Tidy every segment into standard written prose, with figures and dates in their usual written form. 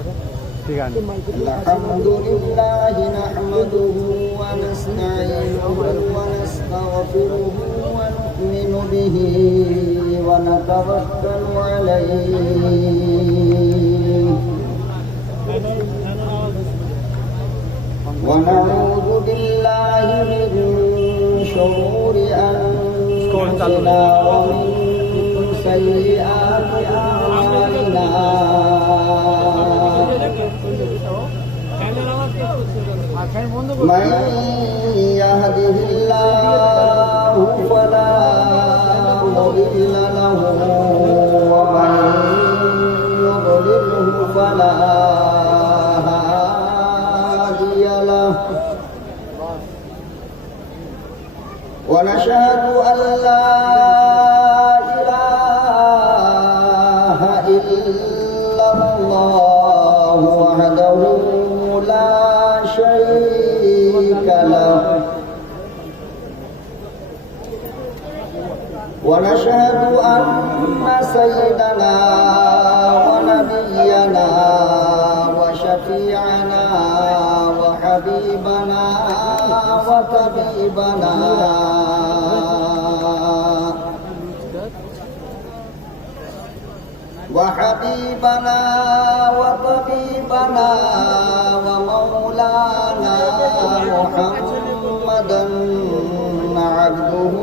الحمد لله نحمده ونستعينه ونستغفره ونؤمن به ونتوكل عليه ونعوذ بالله من شرور أنفسنا ومن سيئات أعمالنا من يهده الله فلا مضل له ومن يضلله فلا هادي له ونشهد أن لا إله إلا الله وحده لا شريك له ونشهد أن سيدنا ونبينا وشفيعنا وحبيبنا وطبيبنا ومولانا محمدا عبده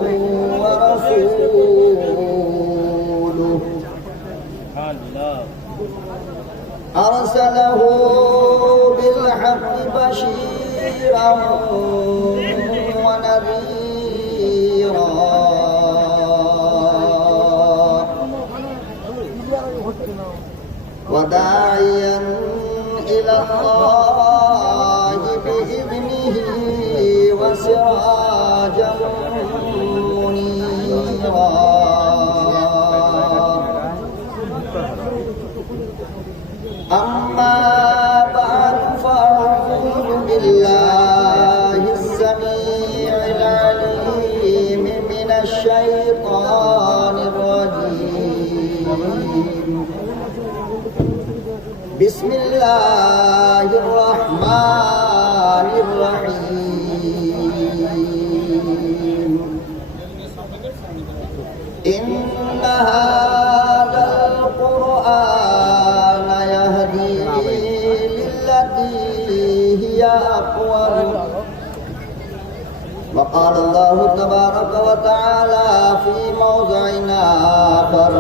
ورسوله أرسله بالحق بشيرا ونذيرا وداعيا إلى الله بإذنه وسراجا منيرا أما بعد فأعوذ بالله السميع العليم من الشيطان الرجيم بسم الله الرحمن الرحيم إن هذا القرآن يهدي للتي هي أقوم وقال الله تبارك وتعالى في موضع آخر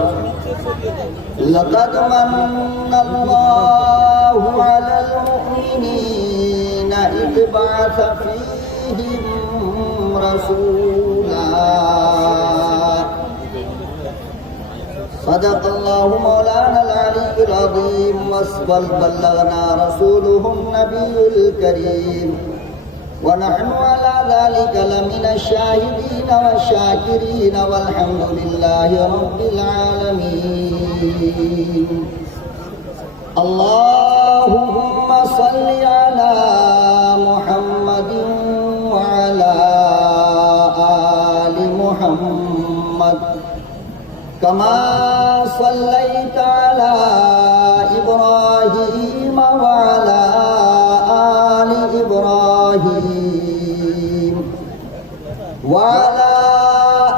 لقد من الله على المؤمنين إذ بعث فيهم رسولا صدق الله مولانا العلي العظيم وبلغنا رسوله النبي الكريم ونحن على ذلك لمن الشاهدين والشاكرين والحمد لله رب العالمين اللهم صل على محمد وعلى آل محمد كما صليت على إبراهيم وعلى آل إبراهيم وعلى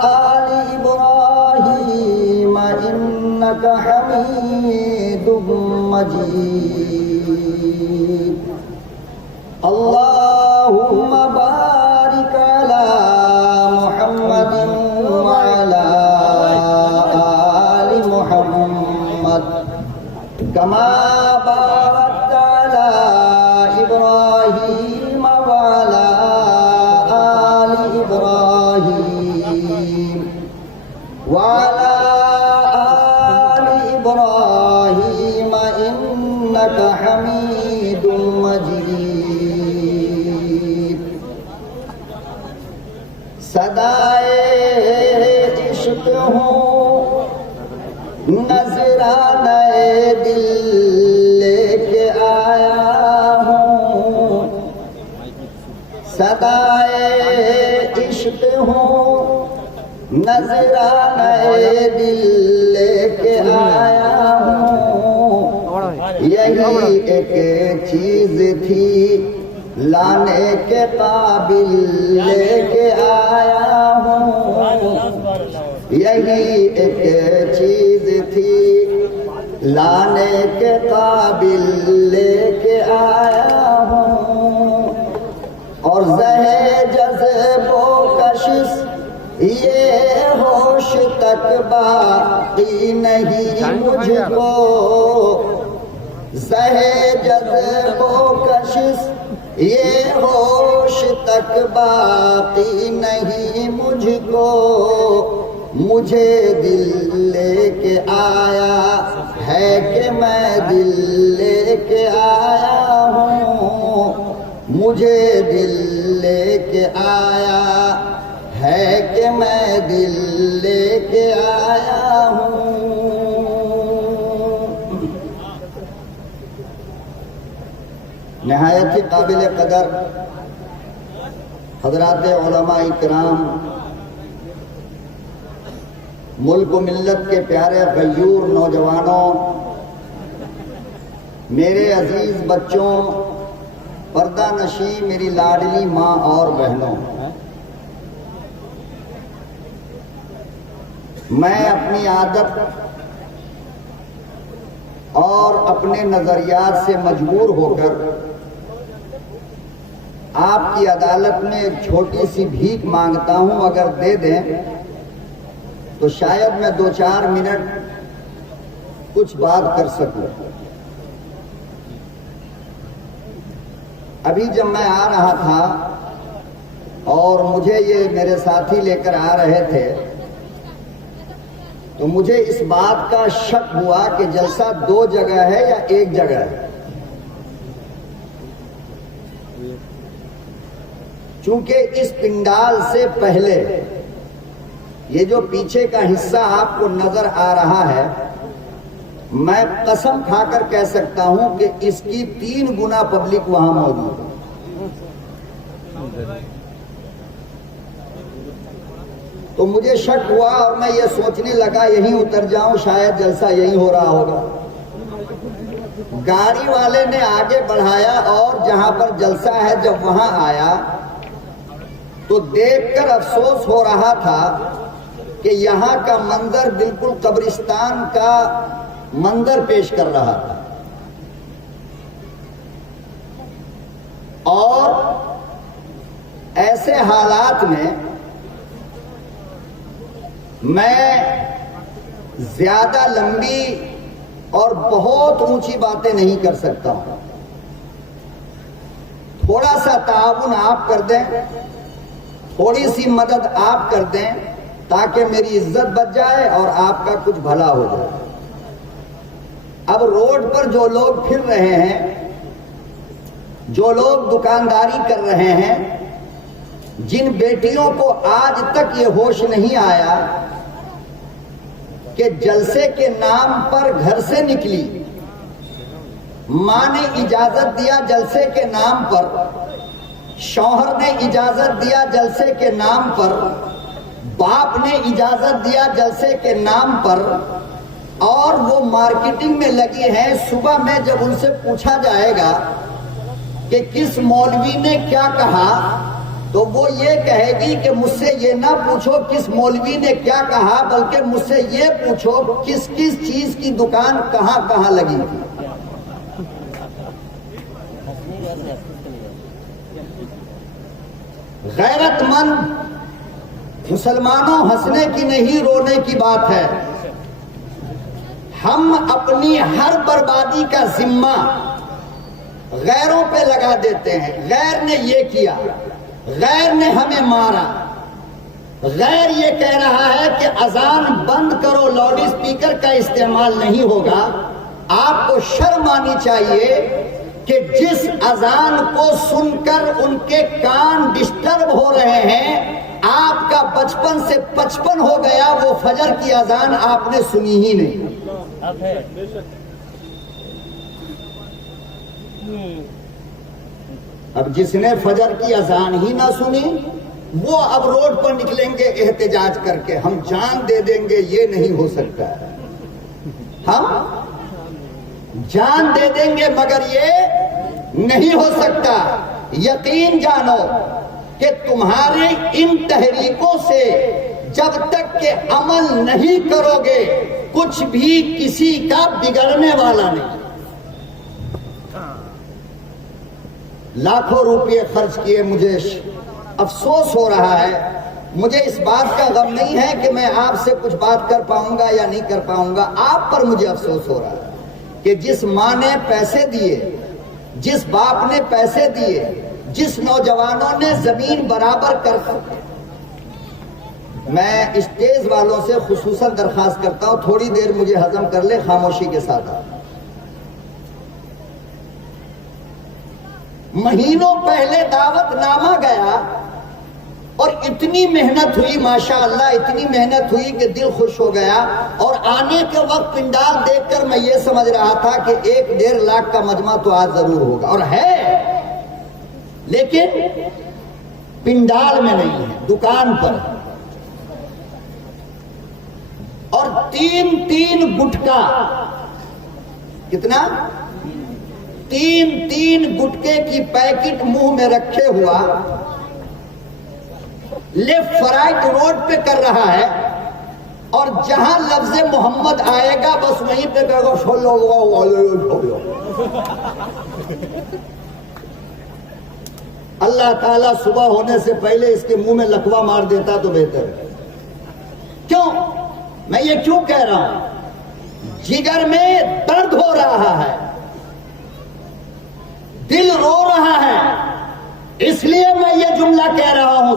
آل إبراهيم إنك حميد مجيد اللهم بارك على محمد وعلى آل محمد كما باركت على إبراهيم وعلى آل إبراهيم وعلى آل إبراهيم إنك حميد مجيد صدائے عشق ہوں نذرانہ دل لے کے آیا ہوں صدائے عشق ہوں نذرانہ دل لے کے آیا ہوں یہی ایک چیز تھی لانے کے قابل لے کے آیا ہوں، یہی ایک چیز تھی لانے کے قابل لے کے آیا ہوں، اور زہر جذب و کشش یہ ہوش تک باقی نہیں مجھ کو، زہر جذب و کشش یہ ہوش تک باقی نہیں مجھ کو، مجھے دل لے کے آیا ہے کہ میں دل لے کے آیا ہوں، مجھے دل لے کے آیا ہے کہ میں دل لے کے آیا ہوں۔ نہایت ہی قابل قدر حضرات علماء کرام، ملک و ملت کے پیارے غیور نوجوانوں، میرے عزیز بچوں، پردہ نشین میری لاڈلی ماں اور بہنوں، میں اپنی عادت اور اپنے نظریات سے مجبور ہو کر آپ کی عدالت میں ایک چھوٹی سی بھیک مانگتا ہوں، اگر دے دیں تو شاید میں 2-4 منٹ کچھ بات کر سکوں۔ ابھی جب میں آ رہا تھا اور مجھے یہ میرے ساتھی لے کر آ رہے تھے تو مجھے اس بات کا شک ہوا کہ جلسہ 2 جگہ ہے یا 1 جگہ ہے، چونکہ اس پنڈال سے پہلے یہ جو پیچھے کا حصہ آپ کو نظر آ رہا ہے، میں قسم کھا کر کہہ سکتا ہوں کہ اس کی 3 گنا پبلک وہاں موجود ہے۔ تو مجھے شک ہوا اور میں یہ سوچنے لگا یہیں اتر جاؤں، شاید جلسہ یہیں ہو رہا ہوگا۔ گاڑی والے نے آگے بڑھایا اور جہاں پر جلسہ ہے جب وہاں آیا تو دیکھ کر افسوس ہو رہا تھا کہ یہاں کا منظر بالکل قبرستان کا منظر پیش کر رہا تھا، اور ایسے حالات میں زیادہ لمبی اور بہت اونچی باتیں نہیں کر سکتا ہوں۔ تھوڑا سا تعاون آپ کر دیں، تھوڑی سی مدد آپ کر دیں تاکہ میری عزت بچ جائے اور آپ کا کچھ بھلا ہو جائے۔ اب روڈ پر جو لوگ پھر رہے ہیں، جو لوگ دکانداری کر رہے ہیں، جن بیٹیوں کو آج تک یہ ہوش نہیں آیا کہ جلسے کے نام پر گھر سے نکلی، ماں نے اجازت دیا جلسے کے نام پر، شوہر نے اجازت دیا جلسے کے نام پر، باپ نے اجازت دیا جلسے کے نام پر، اور وہ مارکیٹنگ میں لگی ہیں۔ صبح میں جب ان سے پوچھا جائے گا کہ کس مولوی نے کیا کہا تو وہ یہ کہے گی کہ مجھ سے یہ نہ پوچھو کس مولوی نے کیا کہا، بلکہ مجھ سے یہ پوچھو کس کس چیز کی دکان کہاں کہاں لگی تھی۔ غیرت مند مسلمانوں، ہنسنے کی نہیں رونے کی بات ہے۔ ہم اپنی ہر بربادی کا ذمہ غیروں پہ لگا دیتے ہیں۔ غیر نے یہ کیا، غیر نے ہمیں مارا، غیر یہ کہہ رہا ہے کہ اذان بند کرو، لاؤڈ اسپیکر کا استعمال نہیں ہوگا۔ آپ کو شرم آنی چاہیے کہ جس اذان کو سن کر ان کے کان ڈسٹرب ہو رہے ہیں، آپ کا 55 سے 55 ہو گیا، وہ فجر کی اذان آپ نے سنی ہی نہیں۔ اب جس نے فجر کی اذان ہی نہ سنی وہ اب روڈ پر نکلیں گے احتجاج کر کے، ہم جان دے دیں گے، یہ نہیں ہو سکتا ہے۔ ہم جان دے دیں گے مگر یہ نہیں ہو سکتا۔ یقین جانو کہ تمہارے ان تحریکوں سے جب تک کہ عمل نہیں کرو گے کچھ بھی کسی کا بگڑنے والا نہیں۔ لاکھوں روپے خرچ کیے، مجھے افسوس ہو رہا ہے، مجھے اس بات کا غم نہیں ہے کہ میں آپ سے کچھ بات کر پاؤں گا یا نہیں کر پاؤں گا، آپ پر مجھے افسوس ہو رہا ہے کہ جس ماں نے پیسے دیے، جس باپ نے پیسے دیے، جس نوجوانوں نے زمین برابر کر، میں اسٹیج والوں سے خصوصاً درخواست کرتا ہوں تھوڑی دیر مجھے ہضم کر لے خاموشی کے ساتھ۔ مہینوں پہلے دعوت نامہ گیا اور اتنی محنت ہوئی، ماشاءاللہ اتنی محنت ہوئی کہ دل خوش ہو گیا، اور آنے کے وقت پنڈال دیکھ کر میں یہ سمجھ رہا تھا کہ 1-1.5 لاکھ کا مجمع تو آج ضرور ہوگا، اور ہے، لیکن پنڈال میں نہیں ہے، دکان پر۔ اور 3 گٹکا، کتنا؟ 3 گٹکے کی پیکٹ منہ میں رکھے ہوا لیفٹ رائٹ روڈ پہ کر رہا ہے، اور جہاں لفظ محمد آئے گا بس وہیں پہ کہے گا۔ اللہ تعالیٰ صبح ہونے سے پہلے اس کے منہ میں لکوا مار دیتا تو بہتر ہے۔ کیوں؟ میں یہ کیوں کہہ رہا ہوں؟ جگر میں درد ہو رہا ہے، دل رو رہا ہے، اس لیے میں یہ جملہ کہہ رہا ہوں۔